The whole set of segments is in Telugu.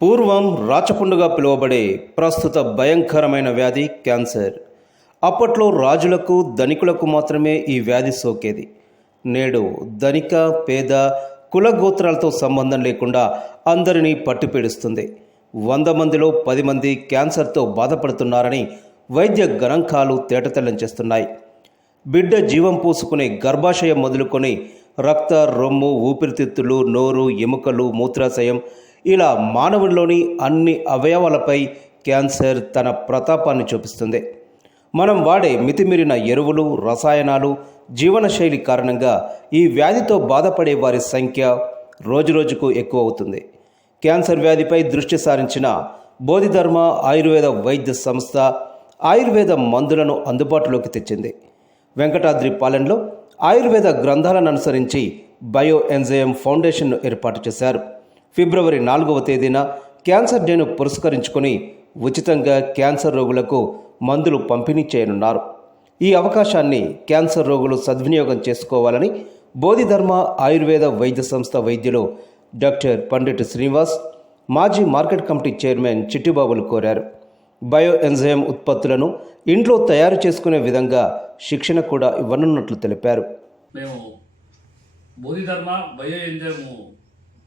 పూర్వం రాచపుండుగా పిలువబడే ప్రస్తుత భయంకరమైన వ్యాధి క్యాన్సర్. అప్పట్లో రాజులకు ధనికులకు మాత్రమే ఈ వ్యాధి సోకేది. నేడు ధనిక పేద కుల గోత్రాలతో సంబంధం లేకుండా అందరినీ పట్టిపీడిస్తుంది. 100 మందిలో 10 మంది క్యాన్సర్తో బాధపడుతున్నారని వైద్య గణాంకాలు తేటతెల్లం చేస్తున్నాయి. బిడ్డ జీవం పూసుకునే గర్భాశయం మొదలుకొని రక్త, రొమ్ము, ఊపిరితిత్తులు, నోరు, ఎముకలు, మూత్రాశయం ఇలా మానవుల్లోని అన్ని అవయవాలపై క్యాన్సర్ తన ప్రతాపాన్ని చూపిస్తుంది. మనం వాడే మితిమీరిన ఎరువులు, రసాయనాలు, జీవనశైలి కారణంగా ఈ వ్యాధితో బాధపడే వారి సంఖ్య రోజురోజుకు ఎక్కువ అవుతుంది. క్యాన్సర్ వ్యాధిపై దృష్టి సారించిన బోధిధర్మ ఆయుర్వేద వైద్య సంస్థ ఆయుర్వేద మందులను అందుబాటులోకి తెచ్చింది. వెంకటాద్రిపాలెంలో ఆయుర్వేద గ్రంథాలను అనుసరించి బయో ఎంజైమ్ ఫౌండేషన్ను ఏర్పాటు చేశారు. ఫిబ్రవరి 4వ తేదీన క్యాన్సర్ డేను పురస్కరించుకొని ఉచితంగా క్యాన్సర్ రోగులకు మందులు పంపిణీ చేయనున్నారు. ఈ అవకాశాన్ని క్యాన్సర్ రోగులు సద్వినియోగం చేసుకోవాలని బోధిధర్మ ఆయుర్వేద వైద్య సంస్థ వైద్యులు డాక్టర్ పండిట్ శ్రీనివాస్, మాజీ మార్కెట్ కమిటీ చైర్మన్ చిట్టిబాబులు కోరారు. బయో ఎంజైమ్ ఉత్పత్తులను ఇంట్లో తయారు చేసుకునే విధంగా శిక్షణ కూడా ఇవ్వనున్నట్లు తెలిపారు. మేము బోధిధర్మ బయో ఎంజైమ్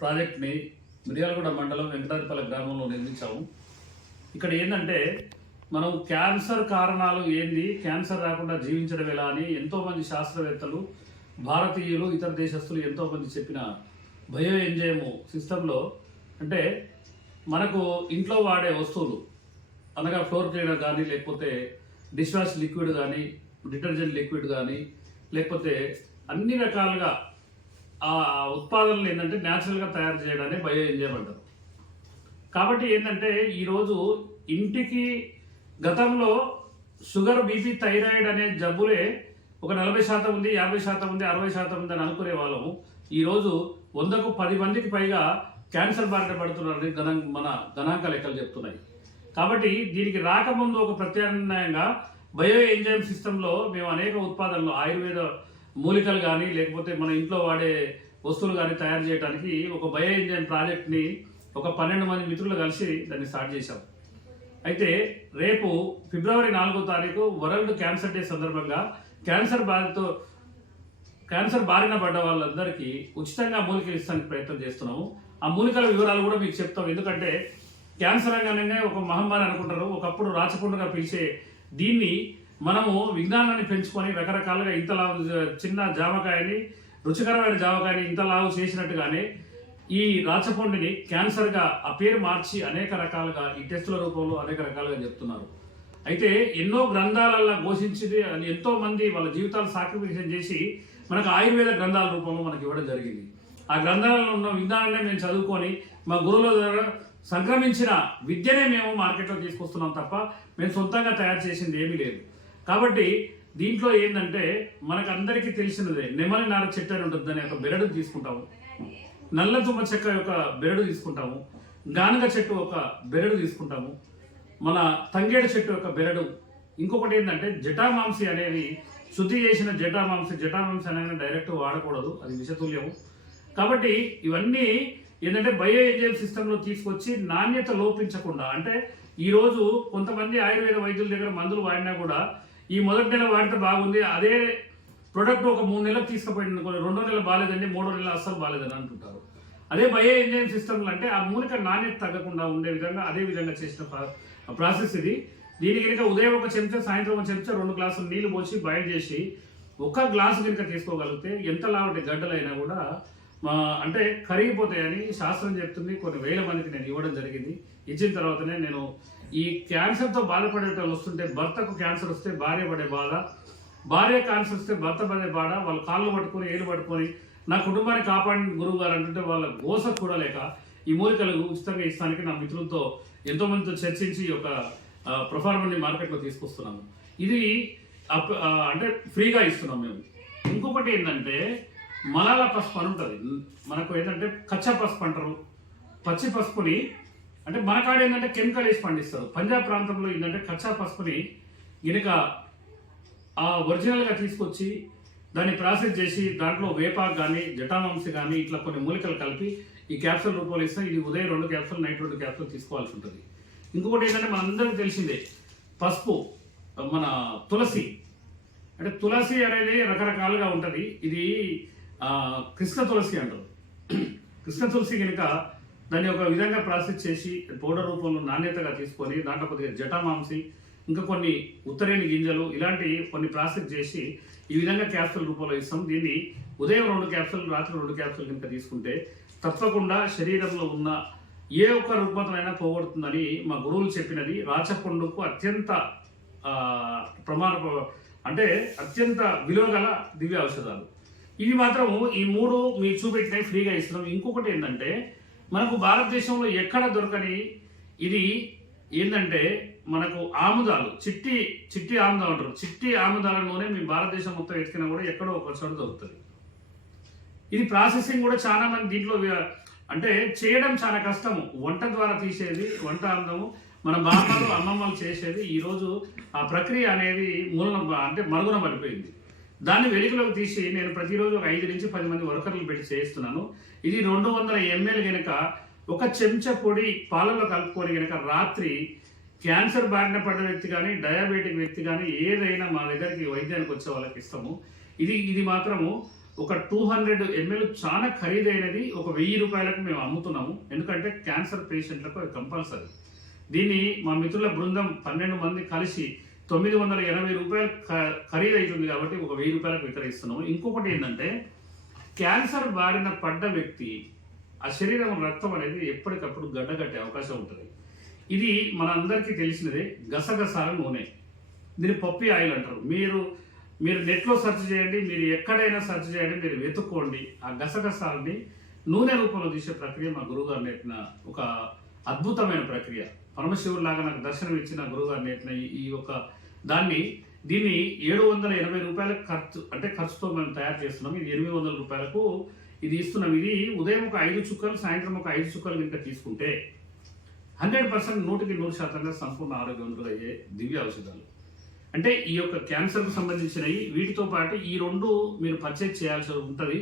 ప్రాజెక్ట్ని మిర్యాలగూడ మండలం వెంకటాద్రిపాలెం గ్రామంలో నిర్మించాము. ఇక్కడ ఏంటంటే మనం క్యాన్సర్ కారణాలు ఏంది, క్యాన్సర్ రాకుండా జీవించడం ఎలా అని ఎంతోమంది శాస్త్రవేత్తలు, భారతీయులు, ఇతర దేశస్తులు ఎంతోమంది చెప్పిన బయో ఎంజైమ్ సిస్టంలో అంటే మనకు ఇంట్లో వాడే వస్తువులు అనగా ఫ్లోర్ క్లీనర్ కానీ, లేకపోతే డిష్ వాష్ లిక్విడ్ కానీ, డిటర్జెంట్ లిక్విడ్ కానీ, లేకపోతే అన్ని రకాలుగా ఆ ఉత్పాదనలు ఏంటంటే న్యాచురల్గా తయారు చేయడాన్ని బయో ఎంజైమ్ అంటారు. కాబట్టి ఏంటంటే ఈరోజు ఇంటికి గతంలో షుగర్, బీపీ, థైరాయిడ్ అనే జబ్బులే ఒక 40% ఉంది, 50% ఉంది, 60% ఉంది అని అనుకునే వాళ్ళము ఈరోజు 100కు 10 మందికి పైగా క్యాన్సర్ బారిన పడుతున్నారని మన గణాంక లెక్కలు చెప్తున్నాయి. కాబట్టి దీనికి రాకముందు ఒక ప్రత్యామ్నాయంగా బయో ఎంజైమ్ సిస్టంలో మేము అనేక ఉత్పాదనలు ఆయుర్వేద మూలికలు కానీ, లేకపోతే మన ఇంట్లో వాడే వస్తువులు కానీ తయారు చేయడానికి ఒక బయో ఎంజైమ్ ప్రాజెక్ట్ని ఒక 12 మంది మిత్రులు కలిసి దాన్ని స్టార్ట్ చేశాం. అయితే రేపు ఫిబ్రవరి 4వ తారీఖు వరల్డ్ క్యాన్సర్ డే సందర్భంగా క్యాన్సర్ బారిన పడ్డ వాళ్ళందరికీ ఉచితంగా మూలికలు ఇస్తానికి ప్రయత్నం చేస్తున్నాము. ఆ మూలికల వివరాలు కూడా మీకు చెప్తాం. ఎందుకంటే క్యాన్సర్ అనగానే ఒక మహమ్మారి అనుకుంటారు. ఒకప్పుడు రాచపుండుగా పిలిచే దీన్ని మనము విజ్ఞానాన్ని పెంచుకొని రకరకాలుగా ఇంతలా చిన్న జామకాయని, రుచికరమైన జామకాయని ఇంతలావు చేసినట్టుగానే ఈ రాచపుండిని క్యాన్సర్గా ఆ పేరు మార్చి అనేక రకాలుగా ఈ టెస్టుల రూపంలో అనేక రకాలుగా చెప్తున్నారు. అయితే ఎన్నో గ్రంథాలలో ఘోషించింది ఎంతో మంది వాళ్ళ జీవితాలు సాక్రిఫికేషన్ చేసి మనకు ఆయుర్వేద గ్రంథాల రూపంలో మనకి ఇవ్వడం జరిగింది. ఆ గ్రంథాలలో ఉన్న విధానాన్ని మేము చదువుకొని మా గురువుల ద్వారా సంక్రమించిన విద్యనే మేము మార్కెట్లో తీసుకొస్తున్నాం తప్ప మేము సొంతంగా తయారు చేసింది ఏమీ లేదు. కాబట్టి దీంట్లో ఏంటంటే మనకు అందరికీ తెలిసినదే నెమలి నార చెట్టు అని ఉంటుంది. దాని యొక్క బెరడు తీసుకుంటాము, నల్ల తుమ్మ చెక్క యొక్క బెరడు తీసుకుంటాము, గానుగ చెట్టు ఒక బెరడు తీసుకుంటాము, మన తంగేడు చెట్టు యొక్క బెరడు. ఇంకొకటి ఏంటంటే జటామాంసి అనేది శుద్ధి చేసిన జటామాంసి అనేది డైరెక్ట్ వాడకూడదు, అది విషతుల్యము. కాబట్టి ఇవన్నీ ఏంటంటే బయో ఎంజైమ్ సిస్టంలో తీసుకొచ్చి నాణ్యత లోపించకుండా, అంటే ఈరోజు కొంతమంది ఆయుర్వేద వైద్యుల దగ్గర మందులు వాడినా కూడా ఈ మొదటి నెల వాడితే బాగుంది, అదే ప్రొడక్ట్ ఒక 3 నెలలకు తీసుకుపోయింది, 2వ నెల బాగాలేదండి, 3వ నెల అస్సలు బాగాలేదని అంటుంటారు. అదే బయో ఎంజైమ్ సిస్టంలో అంటే ఆ మూలిక నాణ్యత తగ్గకుండా ఉండే విధంగా అదే విధంగా చేసిన ప్రాసెస్ ఇది. దీని కనుక ఉదయం ఒక చెంచా, సాయంత్రం ఒక చెంచా 2 గ్లాసులు నీళ్లు పోసి బాయిల్ చేసి 1 గ్లాసు కనుక తీసుకోగలిగితే ఎంత లాంటి గడ్డలైనా కూడా అంటే కరిగిపోతాయని శాస్త్రం చెప్తుంది. కొన్ని వేల మందికి నేను ఇవ్వడం జరిగింది. ఇచ్చిన తర్వాతనే నేను ఈ క్యాన్సర్తో బాధపడే వాళ్ళు వస్తుంటే, భర్తకు క్యాన్సర్ వస్తే భార్య పడే బాధ, భార్య క్యాన్సర్ వస్తే భర్త పడే బాధ, వాళ్ళ కాళ్ళు పట్టుకొని ఏలు పట్టుకొని నా కుటుంబాన్ని కాపాడిన గురువు గారు అంటుంటే వాళ్ళ గోస చూడలేక ఈ మూలికలు ఉచితంగా ఇస్తానికి నా మిత్రులతో ఎంతోమందితో చర్చించి ఒక ప్రొఫార్మని మార్కెట్లో తీసుకొస్తున్నాము. ఇది అంటే ఫ్రీగా ఇస్తున్నాం మేము. ఇంకొకటి ఏంటంటే మలాల పసుపు అని ఉంటుంది. మనకు ఏంటంటే కచ్చా పసుపు అంటారు. పచ్చి పసుపుని అంటే మన కాడ ఏంటంటే కెమికల్ వేసి పండిస్తారు. పంజాబ్ ప్రాంతంలో ఏంటంటే కచ్చా పసుపుని గినక ఒరిజినల్గా తీసుకొచ్చి దాన్ని ప్రాసెస్ చేసి దాంట్లో వేపాకు కానీ జటామాంసి కానీ ఇట్లా కొన్ని మూలికలు కలిపి ఈ క్యాప్సూల్ రూపంలో ఇస్తాం. ఇది ఉదయం 2 క్యాప్సూల్, నైట్ 2 క్యాప్సూల్ తీసుకోవాల్సి ఉంటుంది. ఇంకొకటి ఏంటంటే మనందరికీ తెలిసిందే పసుపు, మన తులసి. అంటే తులసి అనేది రకరకాలుగా ఉంటుంది. ఇది కృష్ణ తులసి అంటారు. కృష్ణ తులసి కనుక దాన్ని ఒక విధంగా ప్రాసెస్ చేసి పౌడర్ రూపంలో నాణ్యతగా తీసుకొని దాంట్లో కొద్దిగా జటామాంసి, ఇంకా కొన్ని ఉత్తరేణి గింజలు ఇలాంటి కొన్ని ప్రాసెస్ చేసి ఈ విధంగా క్యాప్సూల్ రూపంలో ఇస్తాం. దీన్ని ఉదయం 2 క్యాప్సూల్, రాత్రి 2 క్యాప్సూల్ కనుక తీసుకుంటే తప్పకుండా శరీరంలో ఉన్న ఏ ఒక్క రుగ్మతనైనా పోగొడుతుందని మా గురువులు చెప్పినది. రాచకొండకు అత్యంత అంటే అత్యంత విలువ గల దివ్య ఔషధాలు ఇవి. మాత్రం ఈ 3 మీకు చూపెట్టినవి ఫ్రీగా ఇస్తున్నాం. ఇంకొకటి ఏంటంటే మనకు భారతదేశంలో ఎక్కడ దొరకని ఇది ఏంటంటే మనకు ఆముదాలు, చిట్టి ఆముదాలు అంటారు. చిట్టి ఆముదాల నూనె మీ భారతదేశం మొత్తం ఎత్తికినా కూడా ఎక్కడో ఒక చోట దొరుకుతుంది. ఇది ప్రాసెసింగ్ కూడా చాలా మంది దీంట్లో అంటే చేయడం చాలా కష్టము. వంట ద్వారా తీసేది, వంట ఆముదము మన బామ్మలు అమ్మమ్మలు చేసేది. ఈరోజు ఆ ప్రక్రియ అనేది మరుగున పడిపోయింది. దాన్ని వెలుగులోకి తీసి నేను ప్రతిరోజు ఒక 5 నుంచి 10 మంది వర్కర్లు పెట్టి చేస్తున్నాను. ఇది 200 ml గనక ఒక చెంచా పొడి పాలలో కలుపుకొని గనక రాత్రి క్యాన్సర్ బారిన పడ్డ వ్యక్తి కానీ, డయాబెటిక్ వ్యక్తి కానీ ఏదైనా మా దగ్గరికి వైద్యానికి వచ్చే వాళ్ళకి ఇస్తాము. ఇది మాత్రము ఒక 200 ml చాలా ఖరీదైనది. ఒక 1000 రూపాయలకు మేము అమ్ముతున్నాము. ఎందుకంటే క్యాన్సర్ పేషెంట్లకు అది కంపల్సరీ. దీన్ని మా మిత్రుల బృందం 12 మంది కలిసి 980 రూపాయలు ఖరీదు అవుతుంది కాబట్టి ఒక 1000 రూపాయలకు విక్రయిస్తున్నాము. ఇంకొకటి ఏంటంటే క్యాన్సర్ బారిన పడ్డ వ్యక్తి ఆ శరీరం రక్తం అనేది ఎప్పటికప్పుడు గడ్డగట్టే అవకాశం ఉంటుంది. ఇది మన అందరికీ తెలిసినదే గసగసాల నూనె. దీన్ని పప్పి ఆయిల్ అంటారు. మీరు నెట్లో సెర్చ్ చేయండి, మీరు ఎక్కడైనా సెర్చ్ చేయండి, మీరు వెతుక్కోండి. ఆ గసగసాలని నూనె రూపంలో తీసే ప్రక్రియ మా గురువుగారు నేర్పిన ఒక అద్భుతమైన ప్రక్రియ. పరమశివుడిలాగా నాకు దర్శనం ఇచ్చిన గురువుగారు నేర్పిన దీన్ని 780 రూపాయలకు ఖర్చుతో మేము తయారు చేస్తున్నాం. ఇది 800 రూపాయలకు ఇది ఇస్తున్నాం. ఇది ఉదయం ఒక 5 చుక్కలు, సాయంత్రం ఒక 5 చుక్కలు కనుక తీసుకుంటే 100% 100% సంపూర్ణ ఆరోగ్యవంతులు అయ్యే దివ్య ఔషధాలు. అంటే ఈ యొక్క క్యాన్సర్కు సంబంధించినవి. వీటితో పాటు ఈ 2 మీరు పర్చేజ్ చేయాల్సి ఉంటుంది.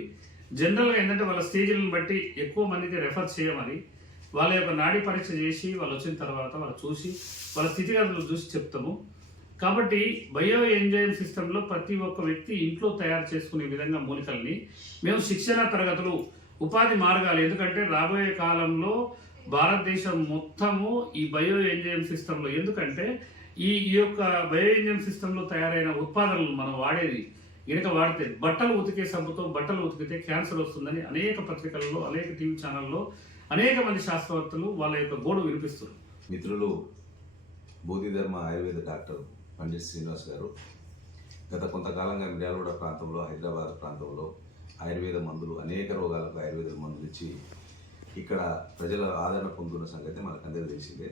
జనరల్గా ఏంటంటే వాళ్ళ స్టేజ్లను బట్టి ఎక్కువ మందికి రెఫర్ చేయమని వాళ్ళ యొక్క నాడీ పరీక్ష చేసి వాళ్ళు వచ్చిన తర్వాత వాళ్ళు చూసి వాళ్ళ స్థితిగతులు చూసి చెప్తాము. కాబట్టి బయో ఎంజైమ్ సిస్టంలో ప్రతి ఒక్క వ్యక్తి ఇంట్లో తయారు చేసుకునే విధంగా మూలికల్ని మేము శిక్షణ తరగతులు, ఉపాధి మార్గాలు, ఎందుకంటే రాబోయే కాలంలో భారతదేశం మొత్తము ఈ బయో ఎంజైమ్ సిస్టంలో, ఎందుకంటే ఈ యొక్క బయో ఎంజైమ్ సిస్టంలో తయారైన ఉత్పాదనలు మనం వాడితే బట్టలు ఉతికే సబ్బుతో బట్టలు ఉతికితే క్యాన్సర్ వస్తుందని అనేక పత్రికల్లో, అనేక టీవీ ఛానల్లో అనేక మంది శాస్త్రవేత్తలు వాళ్ళ యొక్క గోడు వినిపిస్తారు. మిత్రులు బోధిధర్మ ఆయుర్వేద డాక్టర్ పండిట్ శ్రీనివాస్ గారు గత కొంతకాలంగా మిర్యాలగూడ ప్రాంతంలో, హైదరాబాద్ ప్రాంతంలో ఆయుర్వేద మందులు, అనేక రోగాలకు ఆయుర్వేద మందులు ఇచ్చి ఇక్కడ ప్రజల ఆదరణ పొందుతున్న సంగతి మనకందరికీ తెలిసిందే.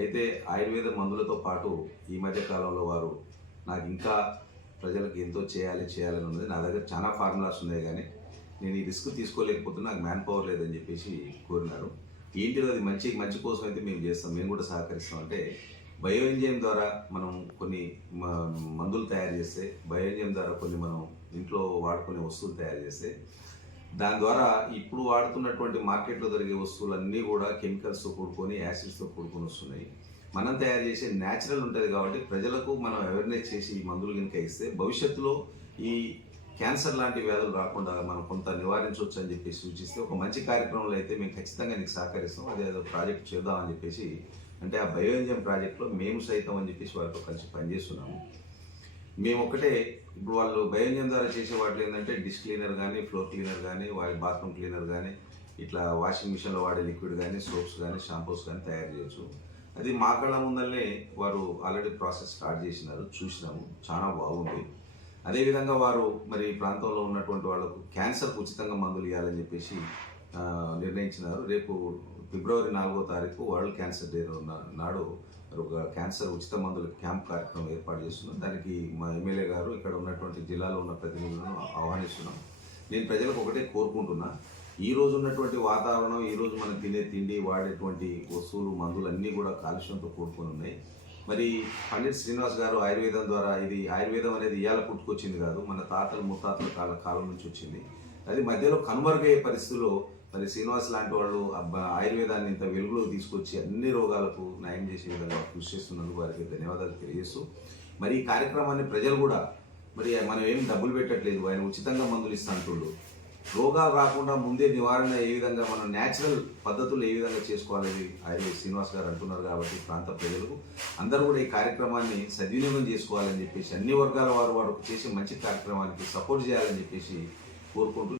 అయితే ఆయుర్వేద మందులతో పాటు ఈ మధ్య కాలంలో వారు నాకు ఇంకా ప్రజలకు ఎంతో చేయాలని ఉన్నది. నా దగ్గర చాలా ఫార్ములాస్ ఉన్నాయి, కానీ నేను ఈ రిస్క్ తీసుకోలేకపోతున్నా, నాకు మ్యాన్ పవర్ లేదని చెప్పేసి కోరినారు. ఏంటిదో అది మంచి కోసం అయితే మేము చేస్తాం, మేము కూడా సహకరిస్తాం. అంటే బయో ఎంజైమ్ ద్వారా మనం కొన్ని మందులు తయారు చేస్తే, బయో ఎంజైమ్ ద్వారా కొన్ని మనం ఇంట్లో వాడుకునే వస్తువులు తయారు చేస్తే, దాని ద్వారా ఇప్పుడు వాడుతున్నటువంటి మార్కెట్లో దొరికే వస్తువులన్నీ కూడా కెమికల్స్తో కూడుకొని, యాసిడ్స్తో కూడుకొని వస్తున్నాయి. మనం తయారు చేసే న్యాచురల్ ఉంటుంది కాబట్టి ప్రజలకు మనం అవేర్నెస్ చేసి ఈ మందులు కనుక ఇస్తే భవిష్యత్తులో ఈ క్యాన్సర్ లాంటి వ్యాధులు రాకుండా మనం కొంత నివారించవచ్చు అని చెప్పి సూచిస్తే, ఒక మంచి కార్యక్రమంలో అయితే మేము ఖచ్చితంగా నీకు సహకరిస్తాం, అదేదో ప్రాజెక్ట్ చేద్దామని చెప్పేసి, అంటే ఆ బయో ఎంజైమ్ ప్రాజెక్ట్లో మేము సైతం అని చెప్పేసి వారితో కలిసి పనిచేస్తున్నాము. మేము ఒకటే, ఇప్పుడు వాళ్ళు బయో ఎంజైమ్ ద్వారా చేసే వాటిలో ఏంటంటే డిష్ క్లీనర్ కానీ, ఫ్లోర్ క్లీనర్ కానీ, బాత్రూమ్ క్లీనర్ కానీ, ఇట్లా వాషింగ్ మిషన్లో వాడే లిక్విడ్ కానీ, సోప్స్ కానీ, షాంపూస్ కానీ తయారు చేయొచ్చు. అది మా కళ్ళ ముందరనే వారు ఆల్రెడీ ప్రాసెస్ స్టార్ట్ చేసినారు, చూసినాము, చాలా బాగుంది. అదేవిధంగా వారు మరి ప్రాంతంలో ఉన్నటువంటి వాళ్ళకు క్యాన్సర్కు ఉచితంగా మందులు ఇవ్వాలని చెప్పేసి నిర్ణయించినారు. రేపు ఫిబ్రవరి 4వ తారీఖు వరల్డ్ క్యాన్సర్ డే నాడు ఒక క్యాన్సర్ ఉచిత మందుల క్యాంప్ కార్యక్రమం ఏర్పాటు చేస్తున్నాం. దానికి మా ఎమ్మెల్యే గారు, ఇక్కడ ఉన్నటువంటి జిల్లాలో ఉన్న ప్రతినిధులను ఆహ్వానిస్తున్నాం. నేను ప్రజలకు ఒకటే కోరుకుంటున్నా, ఈ రోజు ఉన్నటువంటి వాతావరణం, ఈరోజు మనం తినే తిండి, వాడేటువంటి వస్తువులు, మందులు అన్నీ కూడా కాలుష్యంతో కూడుకొని ఉన్నాయి. మరి పండిట్ శ్రీనివాస్ గారు ఆయుర్వేదం ద్వారా, ఇది ఆయుర్వేదం అనేది ఇవాళ పుట్టుకొచ్చింది కాదు, మన తాతలు ముత్తాతల కాలం నుంచి వచ్చింది. అది మధ్యలో కనుమరుగయ్యే పరిస్థితుల్లో మరి శ్రీనివాస్ లాంటి వాళ్ళు ఆయుర్వేదాన్ని ఇంత వెలుగులోకి తీసుకొచ్చి అన్ని రోగాలకు నయం చేసే విధంగా కృషి చేస్తున్నందుకు వారికి ధన్యవాదాలు తెలియజేస్తూ, మరి ఈ కార్యక్రమాన్ని ప్రజలు కూడా, మరి మనం ఏం డబ్బులు పెట్టట్లేదు, ఆయన ఉచితంగా మందులు ఇస్తుంటుళ్ళు. రోగాలు రాకుండా ముందే నివారణ ఏ విధంగా మనం న్యాచురల్ పద్ధతులు ఏ విధంగా చేసుకోవాలని ఆయుర్వేద శ్రీనివాస్ గారు అంటున్నారు. కాబట్టి ప్రాంత ప్రజలు అందరూ కూడా ఈ కార్యక్రమాన్ని సద్వినియోగం చేసుకోవాలని చెప్పేసి, అన్ని వర్గాల వారు చేసే మంచి కార్యక్రమానికి సపోర్ట్ చేయాలని చెప్పేసి కోరుకుంటూ